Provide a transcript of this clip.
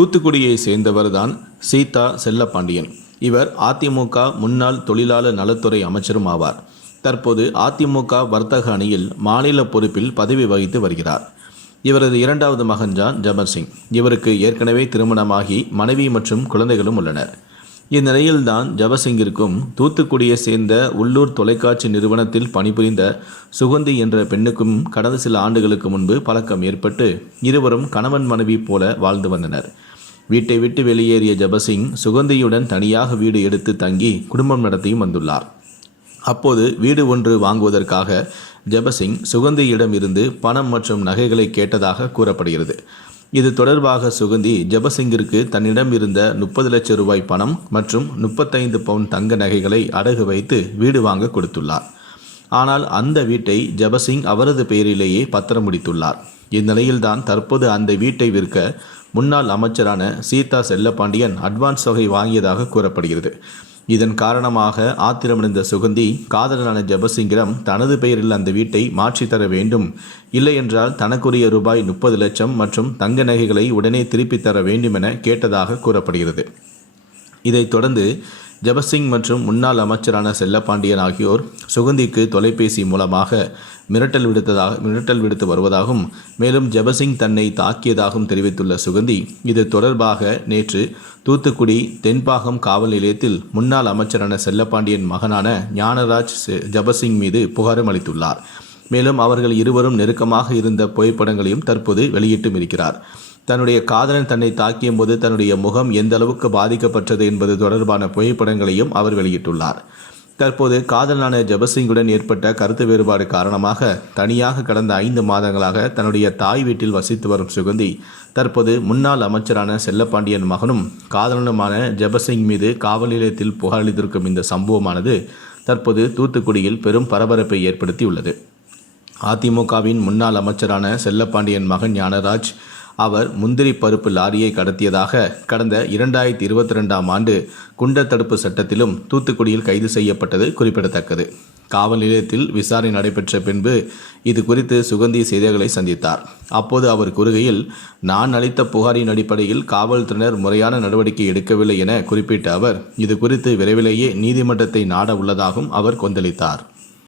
தூத்துக்குடியை சேர்ந்தவர்தான் சீதா செல்லப்பாண்டியன். இவர் அதிமுக முன்னாள் தொழிலாளர் நலத்துறை அமைச்சரும் ஆவார். தற்போது அதிமுக வர்த்தக அணியில் மாநில பொறுப்பில் பதவி வகித்து வருகிறார். இவரது இரண்டாவது மகன் ஜான் ஜமர் சிங். இவருக்கு ஏற்கனவே திருமணமாகி மனைவி மற்றும் குழந்தைகளும் உள்ளனர். இந்நிலையில்தான் ஜபசிங்கிற்கும் தூத்துக்குடியை சேர்ந்த உள்ளூர் தொலைக்காட்சி நிறுவனத்தில் பணிபுரிந்த சுகந்தி என்ற பெண்ணுக்கும் கடந்த சில ஆண்டுகளுக்கு முன்பு பழக்கம் ஏற்பட்டு இருவரும் கணவன் மனைவி போல வாழ்ந்து வந்தனர். வீட்டை விட்டு வெளியேறிய ஜபசிங் சுகந்தியுடன் தனியாக வீடு எடுத்து தங்கி குடும்பம் நடத்தியும் வந்துள்ளார். அப்போது வீடு ஒன்று வாங்குவதற்காக ஜபசிங் சுகந்தியிடம் இருந்து பணம் மற்றும் நகைகளை கேட்டதாக கூறப்படுகிறது. இது தொடர்பாக சுகந்தி ஜபசிங்கிற்கு தன்னிடம் இருந்த முப்பது லட்சம் ரூபாய் பணம் மற்றும் முப்பத்தைந்து பவுன் தங்க நகைகளை அடகு வைத்து வீடு வாங்க கொடுத்துள்ளார். ஆனால் அந்த வீட்டை ஜபசிங் அவரது பெயரிலேயே பத்திரம் முடித்துள்ளார். இந்நிலையில்தான் தற்போது அந்த வீட்டை விற்க முன்னாள் அமைச்சரான சீதா செல்லப்பாண்டியன் அட்வான்ஸ் தொகை வாங்கியதாக கூறப்படுகிறது. இதன் காரணமாக ஆத்திரமடைந்த சுகந்தி காதலனான ஜபசிங்கிடம் தனது பெயரில் அந்த வீட்டை மாற்றித்தர வேண்டும். இல்லையென்றால் தனக்குரிய ரூபாய் முப்பது லட்சம் மற்றும் தங்க நகைகளை உடனே திருப்பித் தர வேண்டும் என கேட்டதாக கூறப்படுகிறது. இதைத் தொடர்ந்து ஜபசிங் மற்றும் முன்னாள் அமைச்சரான செல்லப்பாண்டியன் ஆகியோர் சுகந்திக்கு தொலைபேசி மூலமாக மிரட்டல் விடுத்ததாக மிரட்டல் விடுத்து வருவதாகவும் மேலும் ஜபசிங் தன்னை தாக்கியதாகவும் தெரிவித்துள்ள சுகந்தி இது தொடர்பாக நேற்று தூத்துக்குடி தென்பாகம் காவல் நிலையத்தில் முன்னாள் அமைச்சரான செல்லப்பாண்டியன் மகனான ஞானராஜ் செ- ஜபசிங் மீது புகாரும் அளித்துள்ளார். மேலும் அவர்கள் இருவரும் நெருக்கமாக இருந்த புகைப்படங்களையும் தற்போது வெளியிட்டும் இருக்கிறார். தன்னுடைய காதலன் தன்னை தாக்கிய போது தன்னுடைய முகம் எந்த அளவுக்கு பாதிக்கப்பட்டது என்பது தொடர்பான புகைப்படங்களையும் அவர் வெளியிட்டுள்ளார். தற்போது காதலனான ஜபசிங்குடன் ஏற்பட்ட கருத்து வேறுபாடு காரணமாக தனியாக கடந்த ஐந்து மாதங்களாக தன்னுடைய தாய் வீட்டில் வசித்து வரும் சுகந்தி தற்போது முன்னாள் அமைச்சரான செல்லப்பாண்டியன் மகனும் காதலனுமான ஜபசிங் மீது காவல் நிலையத்தில் புகாரளித்திருக்கும் இந்த சம்பவமானது தற்போது தூத்துக்குடியில் பெரும் பரபரப்பை ஏற்படுத்தியுள்ளது. அதிமுகவின் முன்னாள் அமைச்சரான செல்லப்பாண்டியன் மகன் ஞானராஜ் அவர் முந்திரி பருப்பு லாரியை கடத்தியதாக கடந்த இரண்டாயிரத்தி இருபத்தி ரெண்டாம் ஆண்டு குண்டர் தடுப்பு சட்டத்திலும் தூத்துக்குடியில் கைது செய்யப்பட்டது குறிப்பிடத்தக்கது. காவல் நிலையத்தில் விசாரணை நடைபெற்ற பின்பு இது குறித்து சுகந்தி செய்திகளை சந்தித்தார். அப்போது அவர் கூறுகையில் நான் அளித்த புகாரின் அடிப்படையில் காவல்துறையினர் முறையான நடவடிக்கை எடுக்கவில்லை என குறிப்பிட்ட அவர் இது குறித்து விரைவிலேயே நீதிமன்றத்தை நாட உள்ளதாகவும் அவர் கொந்தளித்தார்.